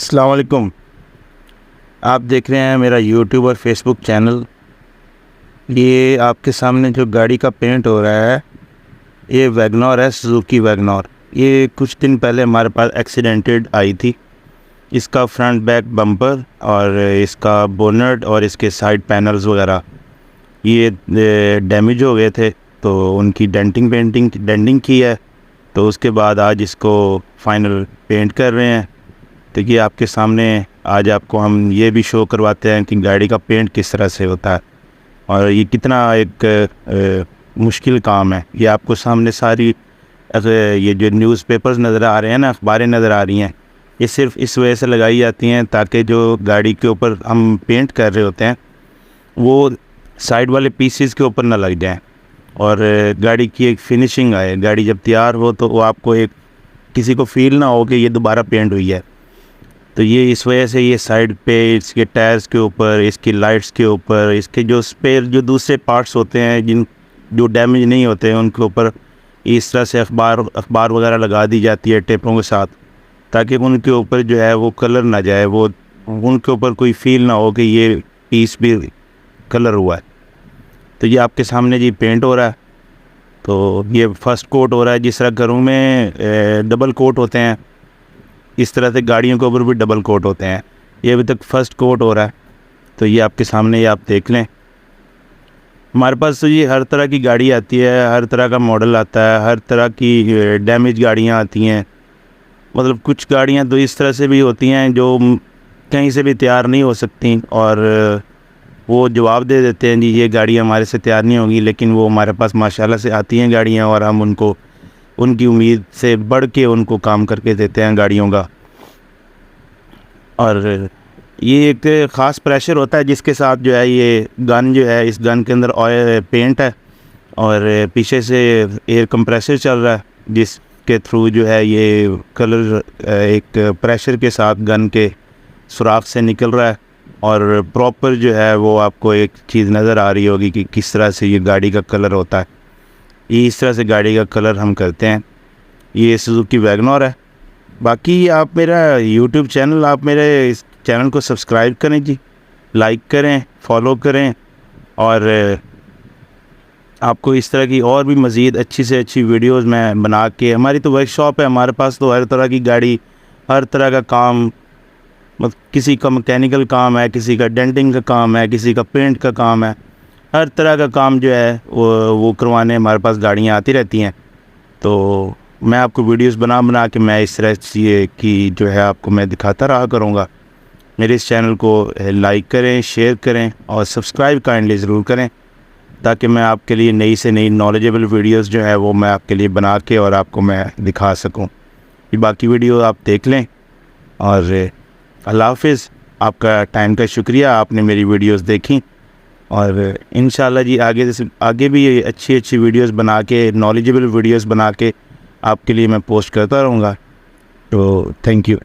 अस्सलाम वालेकुम। आप देख रहे हैं मेरा यूट्यूब और फेसबुक चैनल। ये आपके सामने जो गाड़ी का पेंट हो रहा है, ये वैगनर है, सुजुकी वैगनर। ये कुछ दिन पहले हमारे पास एक्सीडेंटेड आई थी। इसका फ्रंट बैक बम्पर और इसका बोनट और इसके साइड पैनल्स वगैरह ये डैमेज हो गए थे, तो उनकी डेंटिंग की है। तो उसके बाद आज इसको फाइनल पेंट कर रहे हैं। तो ये आपके सामने आज आपको हम ये भी शो करवाते हैं कि गाड़ी का पेंट किस तरह से होता है और ये कितना एक मुश्किल काम है। ये आपको सामने सारी ये जो न्यूज़पेपर्स नज़र आ रहे हैं ना, अखबारें नज़र आ रही हैं, ये सिर्फ इस वजह से लगाई जाती हैं ताकि जो गाड़ी के ऊपर हम पेंट कर रहे होते हैं वो साइड वाले पीसेस के ऊपर ना लग जाएं और गाड़ी की एक फिनिशिंग आए। गाड़ी जब तैयार हो तो वो आपको एक किसी को फील ना हो कि ये दोबारा पेंट हुई है। तो ये इस वजह से ये साइड पे, इसके टायर्स के ऊपर, इसकी लाइट्स के ऊपर, इसके जो स्पेयर जो दूसरे पार्ट्स होते हैं जो डैमेज नहीं होते हैं उनके ऊपर इस तरह से अखबार वगैरह लगा दी जाती है टेपों के साथ, ताकि उनके ऊपर जो है वो कलर ना जाए, वो उनके ऊपर कोई फील ना हो कि ये पीस भी कलर हुआ है। तो ये आपके सामने जी पेंट हो रहा है। तो ये फर्स्ट कोट हो रहा है। जिस तरह घरों में डबल कोट होते हैं, इस तरह से गाड़ियों के ऊपर भी डबल कोट होते हैं। ये अभी तक फर्स्ट कोट हो रहा है। तो ये आपके सामने ये आप देख लें। हमारे पास तो ये हर तरह की गाड़ी आती है, हर तरह का मॉडल आता है, हर तरह की डैमेज गाड़ियाँ आती हैं। मतलब कुछ गाड़ियाँ तो इस तरह से भी होती हैं जो कहीं से भी तैयार नहीं हो सकती और वो जवाब दे देते हैं जी ये गाड़ी हमारे से तैयार नहीं होगी, लेकिन वो हमारे पास माशाल्लाह से आती हैं गाड़ियाँ और हम उनको उनकी उम्मीद से बढ़ के उनको काम करके देते हैं गाड़ियों का। और ये एक ख़ास प्रेशर होता है जिसके साथ जो है ये गन जो है, इस गन के अंदर ऑयल पेंट है और पीछे से एयर कंप्रेसर चल रहा है जिसके थ्रू जो है ये कलर एक प्रेशर के साथ गन के सुराख से निकल रहा है और प्रॉपर जो है वो आपको एक चीज़ नज़र आ रही होगी कि किस तरह से ये गाड़ी का कलर होता है। ये इस तरह से गाड़ी का कलर हम करते हैं। ये सुजुकी वैगनर है। बाकी आप मेरा यूट्यूब चैनल, आप मेरे इस चैनल को सब्सक्राइब करें जी, लाइक करें, फॉलो करें और आपको इस तरह की और भी मज़ीद अच्छी से अच्छी वीडियोस मैं बना के, हमारी तो वर्कशॉप है, हमारे पास तो हर तरह की गाड़ी, हर तरह का काम, मतलब किसी का मैकेनिकल काम है, किसी का डेंटिंग का काम है, किसी का पेंट का काम है, हर तरह का काम जो है वो करवाने हमारे पास गाड़ियाँ आती रहती हैं। तो मैं आपको वीडियोस बना के मैं इस तरह से की जो है आपको मैं दिखाता रहा करूँगा। मेरे इस चैनल को लाइक करें, शेयर करें और सब्सक्राइब काइंडली ज़रूर करें ताकि मैं आपके लिए नई से नई नॉलेजेबल वीडियोस जो है वो मैं आपके लिए बना के और आपको मैं दिखा सकूं। ये बाकी वीडियो आप देख लें और अल्लाह हाफ़िज़। आपका टाइम का शुक्रिया, आपने मेरी वीडियोस देखी और इंशाल्लाह जी आगे भी अच्छी अच्छी वीडियोस बना के, नॉलेजेबल वीडियोस बना के आपके लिए मैं पोस्ट करता रहूँगा। तो थैंक यू।